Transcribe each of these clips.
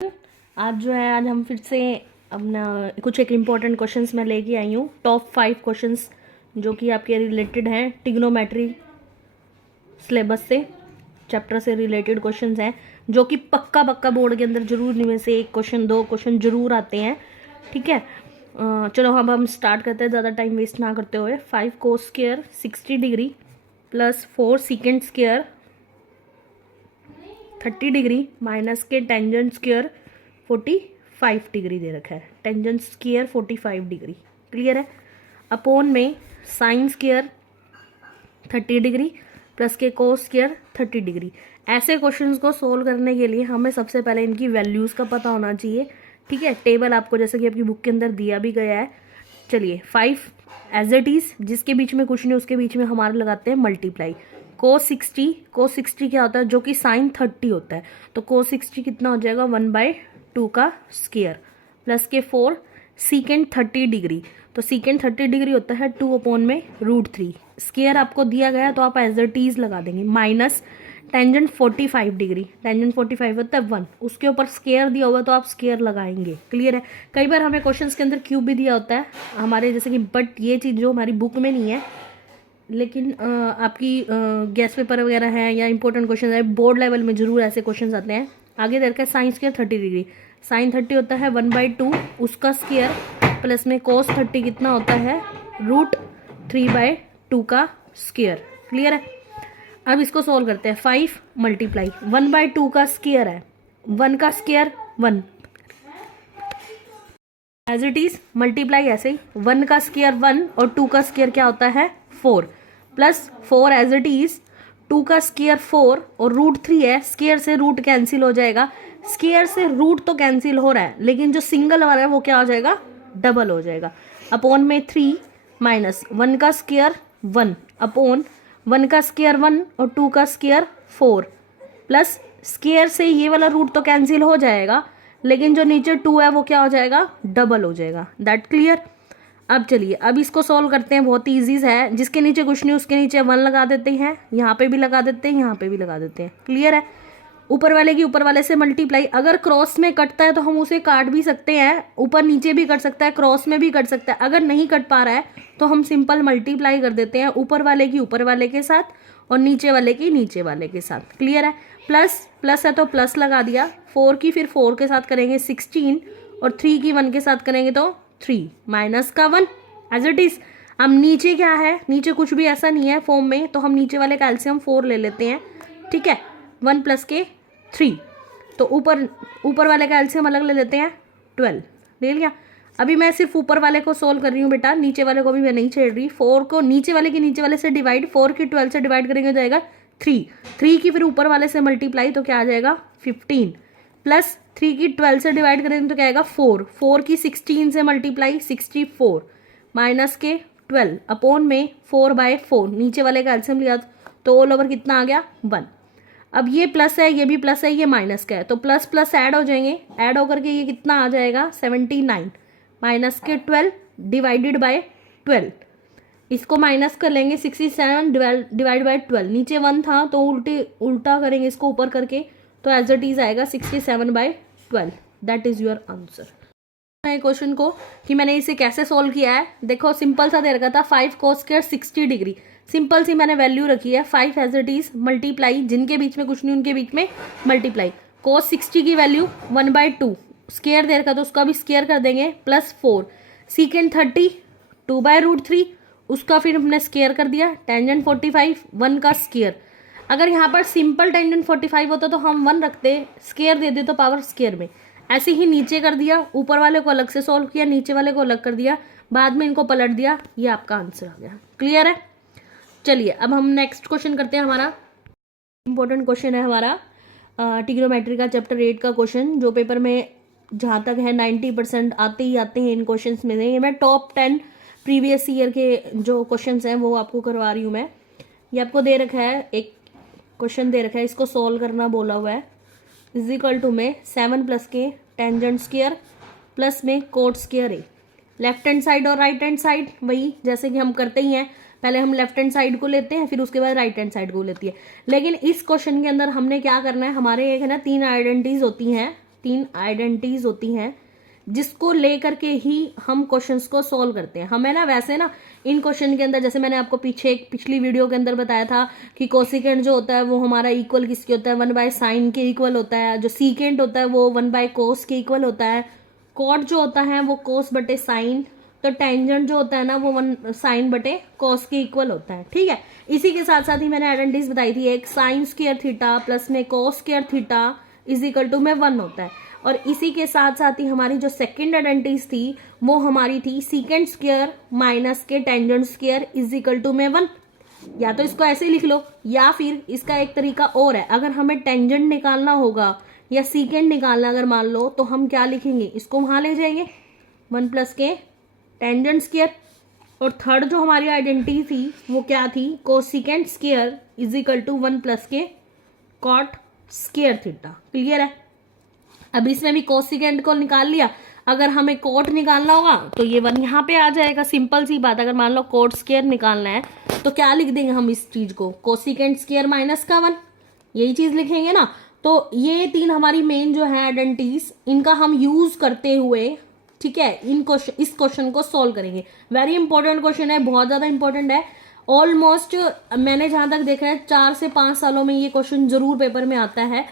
आज जो है आज हम फिर से अपना कुछ एक इम्पोर्टेंट क्वेश्चंस मैं लेके आई हूँ। टॉप 5 क्वेश्चंस जो कि आपके रिलेटेड हैं ट्रिग्नोमेट्री सिलेबस से, चैप्टर से रिलेटेड क्वेश्चंस हैं जो कि पक्का पक्का बोर्ड के अंदर जरूर इनमें से एक क्वेश्चन दो क्वेश्चन जरूर आते हैं। ठीक है, चलो हम स्टार्ट करते हैं ज़्यादा टाइम वेस्ट ना करते हुए। 5 cos square 60 degree plus 4 second square 30 degree minus के टेंजेंट स्क्वायर 45 डिग्री दे रखा है। टेंजेंट स्क्वायर 45 डिग्री क्लियर है। अपोन में साइन स्क्वायर 30 डिग्री प्लस के कोस स्क्वायर 30 डिग्री। ऐसे क्वेश्चंस को सोल्व करने के लिए हमें सबसे पहले इनकी वैल्यूज़ का पता होना चाहिए। ठीक है, टेबल आपको जैसे कि आपकी बुक के अंदर दिया भी गया है। चलिए 5 एज इट इज़, जिसके बीच में कुछ नहीं उसके बीच में हमारे लगाते हैं मल्टीप्लाई। कोस 60 क्या होता है, जो कि साइन 30 होता है। तो कोस 60 कितना हो जाएगा 1/2 का स्क्वायर प्लस के 4 सीकेंड 30 डिग्री। तो सीकेंड 30 डिग्री होता है 2/√3। स्क्वायर आपको दिया गया तो आप एज इट इज लगा देंगे माइनस टेंजेंट 45 डिग्री। टेंजेंट 45 होता है 1, उसके ऊपर स्क्वायर दिया हुआ तो आप स्क्वायर लगाएंगे। क्लियर है। कई बार हमें क्वेश्चंस के अंदर क्यूब भी दिया होता है हमारे जैसे कि, बट ये चीज़ जो हमारी बुक में नहीं है, लेकिन आपकी गैस पेपर वगैरह है या इंपॉर्टेंट क्वेश्चन है बोर्ड लेवल में जरूर ऐसे क्वेश्चन आते हैं। आगे दे रखा है साइन स्क्वायर 30 डिग्री। साइन 30 होता है 1/2 उसका स्क्वायर प्लस में कोस 30 कितना होता है √3/2 का स्क्वायर। क्लियर है। अब इसको सोल्व करते हैं। 5 मल्टीप्लाई 1/2 का स्क्वायर है, 1 का square 1 as it is, multiply ऐसे ही 1 का स्क्वायर 1 और 2 का स्क्वायर क्या होता है 4 प्लस 4 एज इट इज 2 का स्क्वायर 4 और √3 है। स्क्वायर से रूट कैंसिल हो जाएगा। स्क्वायर से रूट तो कैंसिल हो रहा है लेकिन जो सिंगल वाला है वो क्या हो जाएगा डबल हो जाएगा। अपोन में 3 माइनस 1 का स्क्वायर 1 अपोन 1 का स्क्वायर 1 और 2 का स्क्वायर 4 प्लस स्क्वायर से ये वाला रूट तो कैंसिल हो जाएगा लेकिन जो नीचे 2 है वो क्या हो जाएगा डबल हो जाएगा। That clear. अब चलिए अब इसको सॉल्व करते हैं। बहुत ईजी है, जिसके नीचे कुछ नहीं उसके नीचे 1 लगा देते हैं, यहाँ पे भी लगा देते हैं, यहाँ पे भी लगा देते हैं। क्लियर है। ऊपर वाले की ऊपर वाले से मल्टीप्लाई, अगर क्रॉस में कटता है तो हम उसे काट भी सकते हैं, ऊपर नीचे भी कट सकता है, क्रॉस में भी कट सकता है। अगर नहीं कट पा रहा है तो हम सिंपल मल्टीप्लाई कर देते हैं ऊपर वाले की ऊपर वाले के साथ और नीचे वाले की नीचे वाले के साथ। क्लियर है। प्लस प्लस है तो प्लस लगा दिया, 4 की फिर 4 के साथ करेंगे 16 और 3 की 1 के साथ करेंगे तो 3 माइनस का 1 एज इट इज। अब नीचे क्या है, नीचे कुछ भी ऐसा नहीं है फॉर्म में, तो हम नीचे वाले का एलसीएम 4 ले लेते हैं। ठीक है, 1 प्लस के 3, तो ऊपर वाले का एलसीएम अलग ले लेते हैं 12 ले लिया। अभी मैं सिर्फ ऊपर वाले को सोल्व कर रही हूँ बेटा, नीचे वाले को भी मैं नहीं छेड़ रही। 4 को नीचे वाले के नीचे वाले से डिवाइड, 4 की 12 से डिवाइड करेंगे तो जाएगा 3 की फिर ऊपर वाले से मल्टीप्लाई तो क्या आ जाएगा 15 प्लस 3 की 12 से डिवाइड करेंगे तो क्या आएगा 4 की 16 से मल्टीप्लाई 64 माइनस के 12 अपोन में 4/4 नीचे वाले का एलसीएम लिया तो ऑल ओवर कितना आ गया 1। अब ये प्लस है ये भी प्लस है ये माइनस का है तो प्लस प्लस ऐड हो जाएंगे, ऐड होकर के ये कितना आ जाएगा 79 माइनस के 12 डिवाइडेड बाय 12। इसको माइनस कर लेंगे 67 डिवाइड बाय 12, नीचे 1 था तो उल्टा करेंगे इसको ऊपर करके तो एज इट इज आएगा 67/12। That is your answer. Question को कि मैंने इसे कैसे सोल्व किया है, देखो सिंपल सा दे रखा था 5 कोस स्क्वायर 60 डिग्री। सिंपल सी मैंने वैल्यू रखी है 5 एज इट इज मल्टीप्लाई, जिनके बीच में कुछ नहीं उनके बीच में मल्टीप्लाई। कोस 60 की वैल्यू 1/2 स्क्वायर दे रखा तो उसका भी स्क्वायर कर देंगे प्लस 4 सीकेंड 30 2/√3 उसका फिर हमने स्क्वायर कर दिया। टेंजेंट 45 1 का स्क्वायर। अगर यहाँ पर सिंपल टेंजेंट 45 होता तो हम 1 रखते, स्क्वायर दे दे तो पावर स्क्वायर में। ऐसे ही नीचे कर दिया, ऊपर वाले को अलग से सॉल्व किया, नीचे वाले को अलग कर दिया, बाद में इनको पलट दिया, ये आपका आंसर आ गया। क्लियर है। चलिए अब हम नेक्स्ट क्वेश्चन करते हैं। हमारा इंपॉर्टेंट क्वेश्चन है हमारा ट्रिग्नोमेट्री का चैप्टर 8 का क्वेश्चन, जो पेपर में जहाँ तक है 90% आते ही आते हैं इन क्वेश्चन में से। ये मैं टॉप 10 प्रीवियस ईयर के जो क्वेश्चन हैं वो आपको करवा रही हूँ मैं। ये आपको दे रखा है, एक क्वेश्चन दे रखा है, इसको सॉल्व करना बोला हुआ है। इज इक्वल टू में 7 प्लस के टेंजेंट स्क्वायर प्लस में कोट स्क्वायर है। लेफ्ट हैंड साइड और राइट हैंड साइड वही जैसे कि हम करते ही हैं, पहले हम लेफ्ट हैंड साइड को लेते हैं फिर उसके बाद राइट हैंड साइड को लेती है। लेकिन इस क्वेश्चन के अंदर हमने क्या करना है, हमारे एक है ना 3 आइडेंटिटीज होती हैं तीन आइडेंटिटीज होती हैं जिसको लेकर के ही हम क्वेश्चंस को सॉल्व करते हैं। हमें ना वैसे ना इन क्वेश्चन के अंदर, जैसे मैंने आपको पीछे एक पिछली वीडियो के अंदर बताया था कि कोसिकेंट जो होता है वो हमारा इक्वल किसके होता है, 1/sin के इक्वल होता है। जो सीकेंट होता है वो 1/cos के इक्वल होता है। कॉट जो होता है वो cos बटे साइन। तो टेंजेंट जो होता है ना वो 1 sin बटे cos के इक्वल होता है। ठीक है, इसी के साथ साथ ही मैंने आइडेंटिटीज बताई थी, एक sin स्क्वायर थीटा प्लस में cos square theta is equal to में 1 होता है। और इसी के साथ साथ ही हमारी जो सेकंड आइडेंटिटीज थी वो हमारी थी सीकेंट स्क्वायर माइनस के tangent square is equal to में 1। या तो इसको ऐसे लिख लो, या फिर इसका एक तरीका और है, अगर हमें टेंजेंट निकालना होगा या सीकेंट निकालना अगर मान लो, तो हम क्या लिखेंगे, इसको वहां ले जाएंगे 1 प्लस के टेंजेंट स्क्वायर। और थर्ड जो हमारी आइडेंटिटी थी वो क्या थी, cosecant square is equal to 1 plus के कॉट स्क्वायर थीटा। क्लियर है। अब इसमें भी कोसिकेंट को निकाल लिया, अगर हमें कोट निकालना होगा तो ये 1 यहाँ पे आ जाएगा। सिंपल सी बात, अगर मान लो कोट स्क्वायर निकालना है तो क्या लिख देंगे हम इस चीज को, कोसिकेंट स्क्वायर माइनस का 1, यही चीज लिखेंगे ना। तो ये तीन हमारी मेन जो है आइडेंटिटीज, इनका हम यूज करते हुए, ठीक है, इस क्वेश्चन को सॉल्व करेंगे। वेरी इंपॉर्टेंट क्वेश्चन है, बहुत ज्यादा इंपॉर्टेंट है। ऑलमोस्ट मैंने जहां तक देखा है 4 से 5 सालों में ये क्वेश्चन जरूर पेपर में आता है।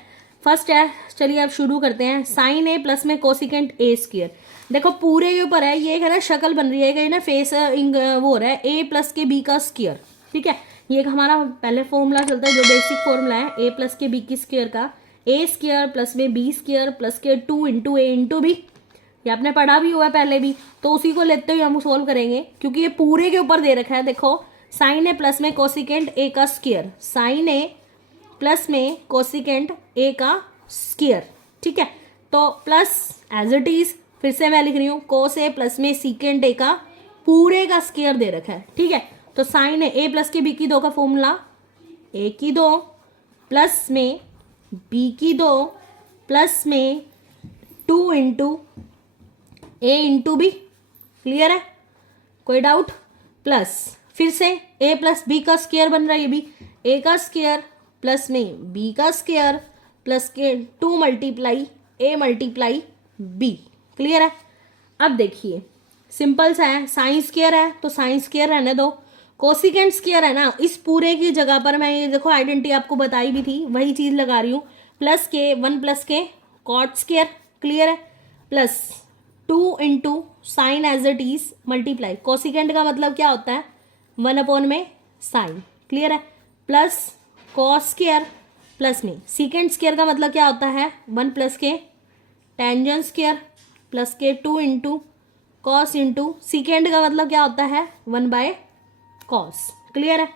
फर्स्ट है, चलिए अब शुरू करते हैं। साइन ए प्लस में कोसिकेंट ए स्क्वायर। देखो पूरे के ऊपर है, ये है ना शक्ल बन रही है ना, फेस वो हो रहा है ए प्लस के बी का स्क्वायर। ठीक है, ये एक हमारा पहले फॉर्मूला चलता है जो बेसिक फॉर्मूला है, ए प्लस के बी की स्क्वायर का, ए स्क्वायर प्लस में बी स्क्वायर प्लस के 2 इंटू ए इंटू बी। ये आपने पढ़ा भी हुआ है पहले भी, तो उसी को लेते हुए हम सोल्व करेंगे, क्योंकि ये पूरे के ऊपर दे रखा है। देखो साइन ए प्लस में कोसिकेंट ए का स्क्वायर, साइन ए प्लस में कोसिकेंट ए का स्क्वायर। ठीक है, तो प्लस एज इट इज, फिर से मैं लिख रही हूँ, कोस ए प्लस में सीकेंट ए का पूरे का स्क्वायर दे रखा है। ठीक है, तो साइन ए प्लस के बी की 2 का फॉर्मूला, ए की 2 प्लस में बी की 2 प्लस में 2 इंटू ए इंटू बी। क्लियर है, कोई डाउट। प्लस फिर से ए प्लस बी का स्क्वायर बन रहा है, ये भी ए का स्क्वायर प्लस में बी का स्क्वायर प्लस के 2 multiply A multiply B. Clear है। अब देखिए सिंपल सा है, साइन स्क्वायर है तो साइन स्क्वायर रहने दो, कोसिकेंट स्क्वायर है ना, इस पूरे की जगह पर मैं ये देखो आइडेंटिटी आपको बताई भी थी, वही चीज लगा रही हूँ, प्लस के 1 प्लस के कॉट स्क्वायर। क्लियर है, plus 2 into sine as it is multiply, cosecant का मतलब क्या होता है 1 अपॉन में साइन। क्लियर है, प्लस कॉस स्क्वायर प्लस में सीकेंट स्क्वायर का मतलब क्या होता है 1 प्लस के टेंजेंट स्क्वायर प्लस के 2 इंटू कॉस इंटू सीकेंट का मतलब क्या होता है 1/cos। क्लियर है,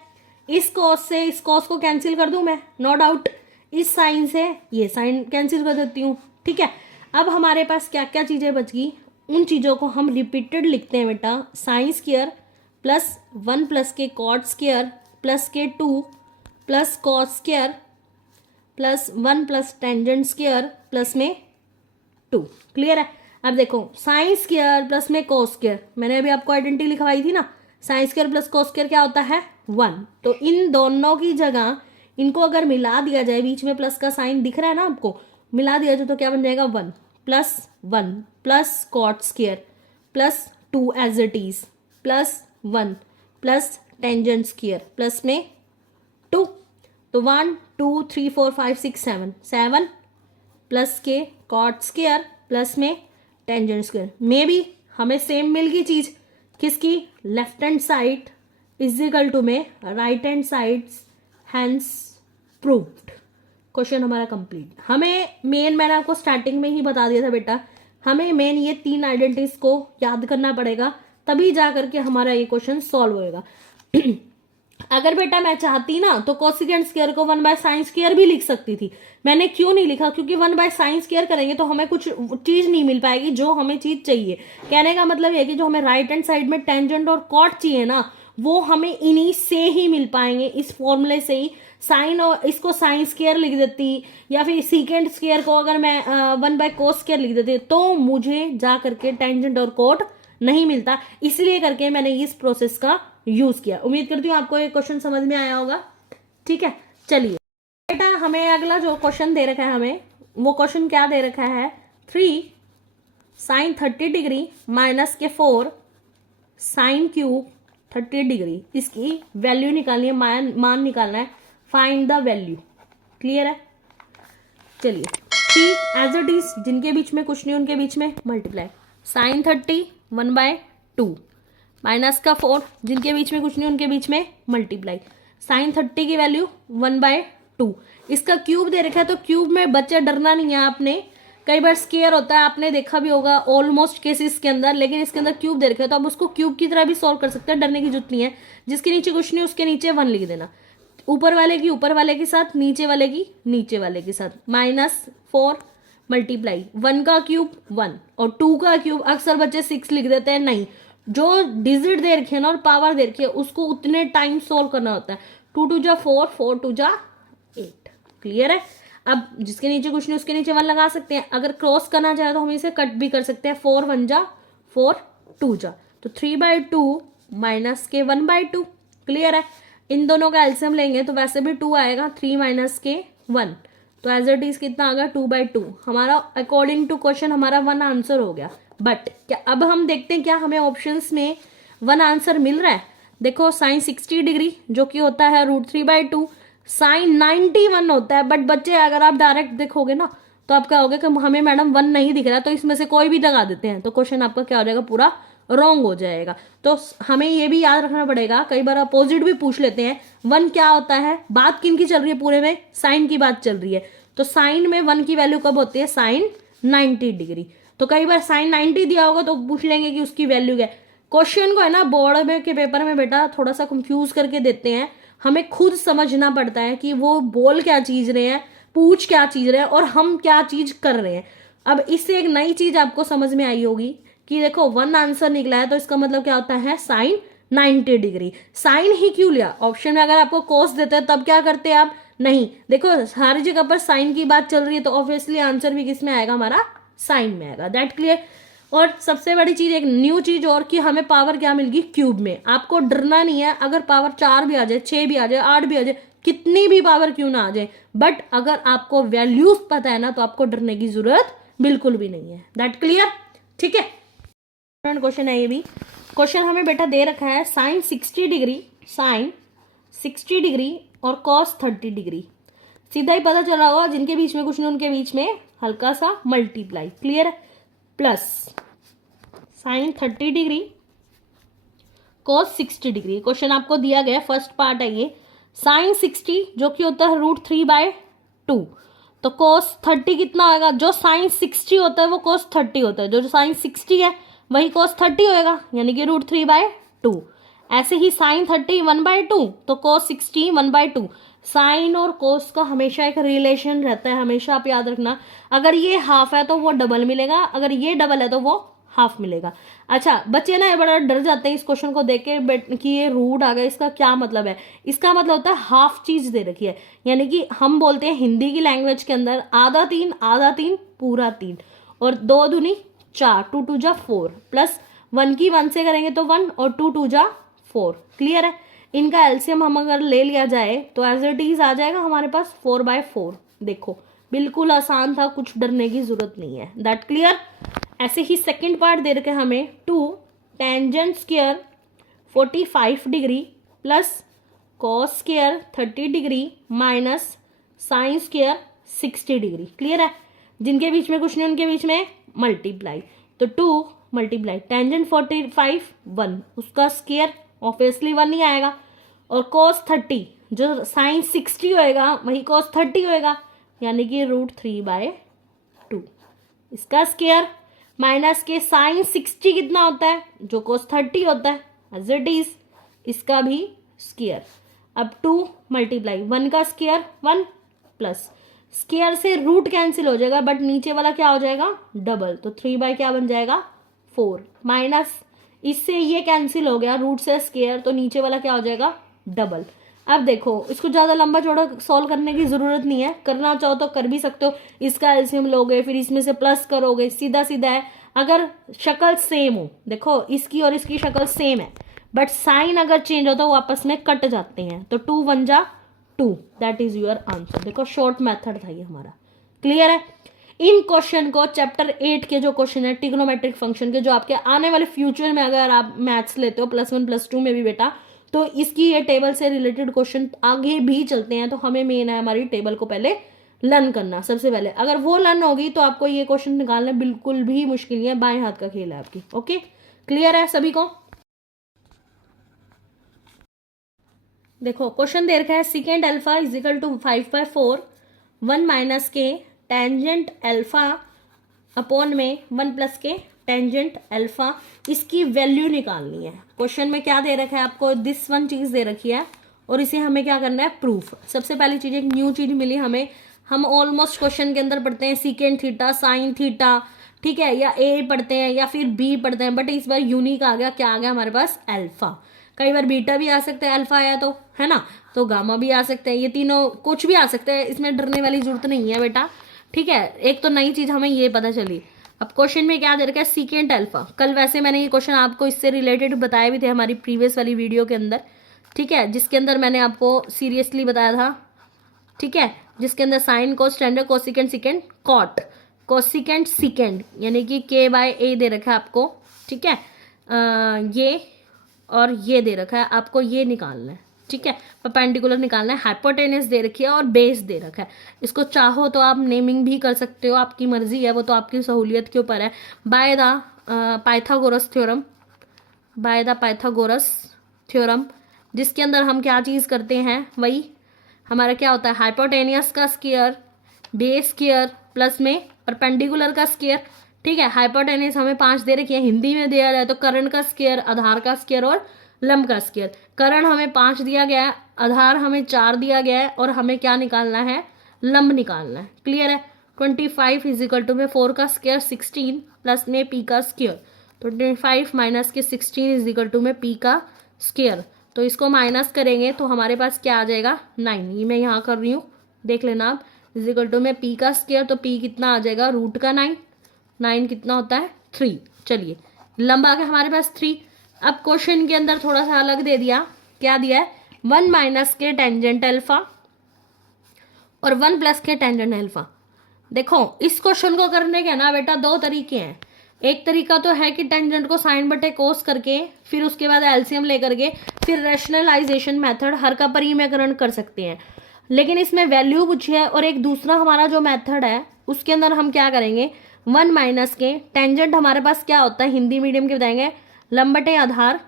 इस कॉस से इस कॉस को कैंसिल कर दूं मैं, नो डाउट, इस साइन से ये साइन कैंसिल कर देती हूँ। ठीक है, अब हमारे पास क्या क्या चीजें बच गई, उन चीजों को हम रिपीटेड लिखते हैं बेटा। साइन स्क्वायर प्लस 1 प्लस के कॉट स्क्वायर प्लस के 2 plus cos square plus 1 plus tangent square plus में 2। क्लियर है। अब देखो साइन स्क्वायर प्लस में कोस स्क्वायर, मैंने अभी आपको आइडेंटिटी लिखवाई थी ना, sine square plus cos square क्या होता है 1। तो इन दोनों की जगह इनको अगर मिला दिया जाए, बीच में प्लस का साइन दिख रहा है ना आपको, मिला दिया जाए तो क्या बन जाएगा 1 plus 1 plus cot square plus 2 as it is plus 1 plus tangent square plus में 2। तो 1 2 3 4 5 6 7 प्लस के कॉट स्क्वायर प्लस में टेंजेंट स्क्वायर में भी हमें सेम मिल गई चीज, किसकी, left hand side is equal to में right hand side, hence proved. Question हमारा कंप्लीट। हमें मेन मैंने आपको स्टार्टिंग में ही बता दिया था बेटा, हमें मेन ये 3 आइडेंटिटीज को याद करना पड़ेगा, तभी जा करके हमारा ये क्वेश्चन सॉल्व होएगा। अगर बेटा मैं चाहती ना तो कोसिकेंट स्क्वायर को 1/sin स्क्वायर भी लिख सकती थी, मैंने क्यों नहीं लिखा, क्योंकि 1/sin स्क्वायर करेंगे तो हमें कुछ चीज नहीं मिल पाएगी जो हमें चीज चाहिए। कहने का मतलब है कि जो हमें राइट हैंड साइड में टेंजेंट और कॉट चाहिए ना, वो हमें इन्हीं से ही मिल पाएंगे, इस फॉर्मूले से ही। साइन और इसको साइन स्क्वायर लिख देती, या फिर सीकेंट स्क्वायर को अगर मैं 1/cos स्क्वायर लिख देती, तो मुझे जा करके टेंजेंट और कॉट नहीं मिलता, इसलिए करके मैंने इस प्रोसेस का यूज किया। उम्मीद करती हूँ आपको ये क्वेश्चन समझ में आया होगा। ठीक है, चलिए बेटा हमें अगला जो क्वेश्चन दे रखा है, हमें वो क्वेश्चन क्या दे रखा है, 3 साइन 30 डिग्री माइनस के 4 साइन क्यूब 30 डिग्री। इसकी वैल्यू निकालनी है, मान निकालना है, फाइंड द वैल्यू। क्लियर है? चलिए 3 एज इट इज, जिनके बीच में कुछ नहीं उनके बीच में मल्टीप्लाई, साइन 30 1/2 माइनस का 4, जिनके बीच में कुछ नहीं उनके बीच में मल्टीप्लाई, साइन 30 की वैल्यू 1/2। इसका क्यूब दे रखा है तो क्यूब में बच्चा डरना नहीं है आपने, कई बार स्केयर होता है, आपने देखा भी होगा ऑलमोस्ट केसेस के अंदर, लेकिन इसके अंदर क्यूब दे रखा है तो आप उसको क्यूब की तरह भी सॉल्व कर सकते हैं, डरने की जरूरत नहीं है। जिसके नीचे कुछ नहीं उसके नीचे 1 लिख देना, ऊपर वाले की ऊपर वाले के साथ, नीचे वाले की नीचे वाले के साथ, -4 मल्टीप्लाई 1 का क्यूब 1 और 2 का क्यूब। अक्सर बच्चे 6 लिख देते हैं, नहीं, जो डिजिट दे रखे है ना और पावर दे रखी है उसको उतने टाइम सॉल्व करना होता है। 2 2 जा 4, 4 2 जा 8। क्लियर है? अब जिसके नीचे कुछ नहीं उसके नीचे 1 लगा सकते हैं। अगर क्रॉस करना चाहे तो हम इसे कट भी कर सकते हैं, 4 1 जा 4 2 जा, तो 3/2 माइनस के 1/2। क्लियर है? इन दोनों का एलसीएम लेंगे तो वैसे भी 2 आएगा, 3 माइनस के 1, तो एज इट इज कितना आ गया 2/2। हमारा अकॉर्डिंग टू क्वेश्चन हमारा 1 आंसर हो गया। बट क्या अब हम देखते हैं क्या हमें ऑप्शंस में 1 आंसर मिल रहा है? देखो साइन 60 डिग्री जो कि होता है √3/2, साइन 91 होता है। बट बच्चे अगर आप डायरेक्ट देखोगे ना तो आप क्या होगे कि हमें मैडम 1 नहीं दिख रहा, तो इसमें से कोई भी लगा देते हैं तो क्वेश्चन आपका क्या हो जाएगा, पूरा रॉन्ग हो जाएगा। तो हमें ये भी याद रखना पड़ेगा, कई बार अपोजिट भी पूछ लेते हैं 1 क्या होता है। बात किन की चल रही है पूरे में? साइन की बात चल रही है। तो साइन में 1 की वैल्यू कब होती है? Sine 90 degree. तो कई बार साइन 90 दिया होगा तो पूछ लेंगे कि उसकी वैल्यू क्या है। क्वेश्चन को है ना बोर्ड में के पेपर में बेटा थोड़ा सा कंफ्यूज करके देते हैं, हमें खुद समझना पड़ता है कि वो बोल क्या चीज रहे हैं, पूछ क्या चीज रहे हैं और हम क्या चीज कर रहे हैं। अब इससे एक नई चीज आपको समझ में आई होगी कि देखो 1 आंसर निकला है तो इसका मतलब क्या होता है, साइन 90 डिग्री। साइन ही क्यों लिया? ऑप्शन में अगर आपको कोस देते हैं तब क्या करते हैं आप? नहीं, देखो सारी जगह पर साइन की बात चल रही है तो ऑब्वियसली आंसर भी किस में आएगा, हमारा साइन में आएगा। That clear? और सबसे बड़ी चीज, एक न्यू चीज और कि हमें पावर क्या मिल गई, क्यूब में। आपको डरना नहीं है, अगर पावर 4 भी आ जाए, 6 भी आ जाए, 8 भी आ जाए, कितनी भी पावर क्यों ना आ जाए, बट अगर आपको वैल्यूज पता है ना तो आपको डरने की जरूरत बिल्कुल भी नहीं है। That clear? ठीक है, क्वेश्चन है ये भी। क्वेश्चन हमें बेटा दे रखा है साइन 60 डिग्री, साइन 60 डिग्री और कॉस 30 डिग्री। सीधा ही पता चला होगा जिनके बीच में कुछ नहीं उनके बीच में हल्का सा मल्टीप्लाई। क्लियर है? Plus sign 30 degree cos 60 degree. Question आपको दिया गया, फर्स्ट पार्ट है ये। साइन 60 जो कि होता है √3/2, तो कॉस 30 कितना होगा? जो साइन 60 होता है वो कॉस 30 होता है, जो साइन 60 है वही कॉस 30 होएगा, यानी कि √3/2। ऐसे ही साइन 30 1/2 तो कॉस 60 1/2। साइन और कोस का हमेशा एक रिलेशन रहता है, हमेशा आप याद रखना। अगर ये हाफ है तो वो डबल मिलेगा, अगर ये डबल है तो वो हाफ मिलेगा। अच्छा, बच्चे ना बड़ा डर जाते हैं इस क्वेश्चन को देख के कि ये रूट आ गया, इसका क्या मतलब है? इसका मतलब होता है हाफ चीज दे रखी है, यानी कि हम बोलते हैं हिंदी की लैंग्वेज के अंदर आधा 3 पूरा 3 और 2 दूनी 4, 2 2 जा 4 प्लस 1 की 1 से करेंगे तो 1 और 2 2 जा 4। क्लियर है? इनका एलसीएम हम अगर ले लिया जाए तो एज इट इज आ जाएगा हमारे पास 4/4। देखो बिल्कुल आसान था, कुछ डरने की जरूरत नहीं है। That clear? ऐसे ही सेकंड पार्ट दे रखे हमें 2 tangent square 45 degree plus cos square 30 degree minus sine square 60 degree. Clear है? जिनके बीच में कुछ नहीं उनके बीच में मल्टीप्लाई, तो 2 मल्टीप्लाई टेंजेंट 45 1, उसका स्क्वायर ऑब्वियसली 1 ही आएगा, और cos 30 जो साइन 60 होएगा वही cos 30 होएगा, यानी कि √3/2। इसका स्क्वायर माइनस के साइन 60 कितना होता है, जो cos 30 होता है एज इट इज, इसका भी स्क्वायर। अब 2 मल्टीप्लाई 1 का स्क्वायर 1 प्लस स्क्वायर से रूट कैंसिल हो जाएगा, बट नीचे वाला क्या हो जाएगा, डबल, तो 3 क्या बन जाएगा 4 माइनस इससे ये कैंसिल हो गया रूट से स्क्वायर, तो नीचे वाला क्या हो जाएगा डबल। अब देखो इसको ज्यादा लंबा चौड़ा सॉल्व करने की जरूरत नहीं है, करना चाहो तो कर भी सकते हो। इसका एलसीएम लोगे फिर इसमें से प्लस करोगे, सीधा सीधा है। अगर शक्ल सेम हो, देखो इसकी और इसकी शक्ल सेम है, बट साइन अगर चेंज हो तो वो आपस में कट जाते हैं, तो 2 1 जा 2, दैट इज योर आंसर। देखो शॉर्ट मेथड था ये हमारा। क्लियर है? इन क्वेश्चन को चैप्टर 8 के जो क्वेश्चन है ट्रिग्नोमेट्रिक फंक्शन के, जो आपके आने वाले फ्यूचर में अगर आप मैथ्स लेते हो +1 +2 में भी बेटा, तो इसकी ये टेबल से रिलेटेड क्वेश्चन आगे भी चलते हैं। तो हमें मेन है हमारी टेबल को पहले लर्न करना सबसे पहले। अगर वो लर्न होगी तो आपको ये क्वेश्चन निकालना बिल्कुल भी मुश्किल नहीं है, बाएं हाथ का खेल है आपकी। ओके, क्लियर है सभी को? देखो क्वेश्चन दे रखा है secant alpha is equal to 5/4 1 minus के टेंजेंट अल्फा अपॉन में 1 प्लस के टेंजेंट अल्फा, इसकी वैल्यू निकालनी है। क्वेश्चन में क्या दे रखा है आपको, दिस वन चीज दे रखी है और इसे हमें क्या करना है, प्रूफ। सबसे पहली चीज एक न्यू चीज मिली हमें, हम ऑलमोस्ट क्वेश्चन के अंदर पढ़ते हैं सीकेंड थीटा साइन थीटा, ठीक है, या ए पढ़ते हैं या फिर बी पढ़ते हैं, बट इस बार यूनिक आ गया, क्या आ गया हमारे पास, अल्फा। कई बार बीटा भी आ सकता है, अल्फा आया तो, है ना, तो गामा भी आ सकता है, ये तीनों कुछ भी आ सकता है, इसमें डरने वाली जरूरत नहीं है बेटा, ठीक है। एक तो नई चीज हमें ये पता चली। अब क्वेश्चन में क्या दे रखा है, सीकेंट अल्फा। कल वैसे मैंने ये क्वेश्चन आपको इससे रिलेटेड बताए भी थे हमारी प्रीवियस वाली वीडियो के अंदर, ठीक है, जिसके अंदर मैंने आपको सीरियसली बताया था, ठीक है, जिसके अंदर sine cos tan cosecant secant cot cosecant secant यानी कि k/a दे रखा है आपको, ठीक है, ये और ये दे रखा है आपको, ये निकालना है, ठीक है, परपेंडिकुलर निकालना है, हाइपोटेनस दे रखी है और बेस दे रखा है। इसको चाहो तो आप नेमिंग भी कर सकते हो, आपकी मर्जी है, वो तो आपकी सहूलियत के ऊपर है। By the Pythagoras theorem, by the Pythagoras theorem, जिसके अंदर हम क्या चीज़ करते हैं, वही हमारा क्या होता है, हाइपोटेनियस का स्क्वायर बेस स्क्वायर प्लस में परपेंडिकुलर का स्क्वायर, ठीक है। हाइपोटेनियस हमें 5 दे रखी है, हिंदी में दिया है तो कर्ण का स्क्वायर, आधार का स्क्वायर और लंब का स्क्वायर। कर्ण हमें 5 दिया गया है, आधार हमें 4 दिया गया है और हमें क्या निकालना है, लंब निकालना है। क्लियर है? 25 इज इक्वल टू में 4 का स्क्वायर 16 प्लस में पी का स्क्वायर, तो 25 माइनस के 16 इज इक्वल टू में पी का स्क्वायर, तो इसको माइनस करेंगे तो हमारे पास क्या आ जाएगा, 9। ये मैं यहाँ कर रही हूँ, देख लेना आप, इज इक्वल टू में पी का स्क्वायर, तो पी कितना आ जाएगा, रूट का 9, 9 कितना होता है, 3। चलिए लंब आ गया हमारे पास 3। अब क्वेश्चन के अंदर थोड़ा सा अलग दे दिया, क्या दिया है, 1 माइनस के टेंजेंट अल्फा और 1 प्लस के टेंजेंट अल्फा। देखो इस क्वेश्चन को करने के ना बेटा 2 तरीके हैं। एक तरीका तो है कि टेंजेंट को साइन बटे कोस करके फिर उसके बाद एलसीएम लेकर के फिर रैशनलाइजेशन मेथड हर का परिमेयकरण कर सकते हैं, लेकिन इसमें वैल्यू पूछी है। और एक दूसरा हमारा जो मेथड है उसके अंदर हम क्या करेंगे, 1 माइनस के टेंजेंट हमारे पास क्या होता है, हिंदी मीडियम के बताएंगे, लंब बटे आधार,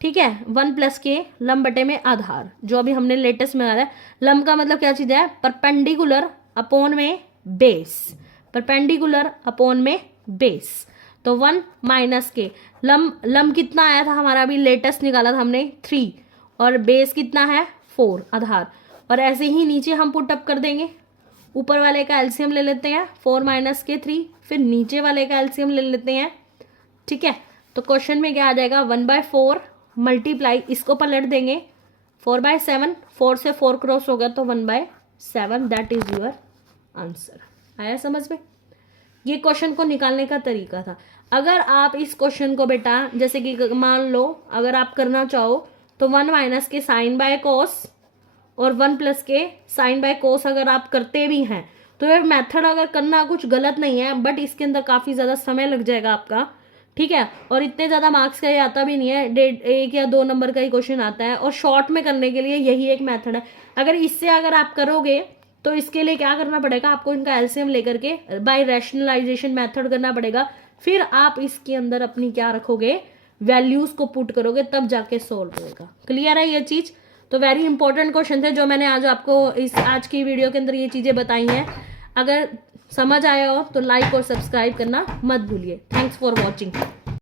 ठीक है, 1 प्लस के लंब बटे में आधार, जो अभी हमने लेटेस्ट में आ रहा है। लंब का मतलब क्या चीज़ है, परपेंडिकुलर अपॉन में बेस, परपेंडिकुलर अपॉन में बेस। तो 1 माइनस के लंब कितना आया था हमारा, अभी लेटेस्ट निकाला था हमने 3, और बेस कितना है 4 आधार। और ऐसे ही नीचे हम पुट अप कर देंगे, ऊपर वाले का एलसीएम ले लेते हैं 4 माइनस के 3, फिर नीचे वाले का एलसीएम ले लेते हैं, ठीक है। तो क्वेश्चन में क्या आ जाएगा, 1/4 मल्टीप्लाई, इसको पलट देंगे 4/7, 4 से 4 क्रॉस हो गया तो 1/7, दैट इज योर आंसर। आया समझ में? ये क्वेश्चन को निकालने का तरीका था। अगर आप इस क्वेश्चन को बेटा जैसे कि मान लो अगर आप करना चाहो तो 1 माइनस के साइन बाय कोस और 1 प्लस के साइन बाय कोस अगर आप करते भी हैं तो ये मेथड अगर करना कुछ गलत नहीं है, बट इसके अंदर काफ़ी ज़्यादा समय लग जाएगा आपका, ठीक है। और इतने ज़्यादा मार्क्स का ये आता भी नहीं है, 1 या 2 नंबर का ही क्वेश्चन आता है, और शॉर्ट में करने के लिए यही एक मेथड है। अगर इससे अगर आप करोगे तो इसके लिए क्या करना पड़ेगा, आपको इनका एलसीएम लेकर के बाय रैशनलाइजेशन मेथड करना पड़ेगा, फिर आप इसके अंदर अपनी क्या रखोगे, वैल्यूज को पुट करोगे, तब जाके सोल्व होगा। क्लियर है ये चीज? तो वेरी इंपॉर्टेंट क्वेश्चन थे जो मैंने आज आपको इस आज की वीडियो के अंदर ये चीजें बताई हैं। अगर समझ आया हो तो लाइक और सब्सक्राइब करना मत भूलिए। Thanks for watching.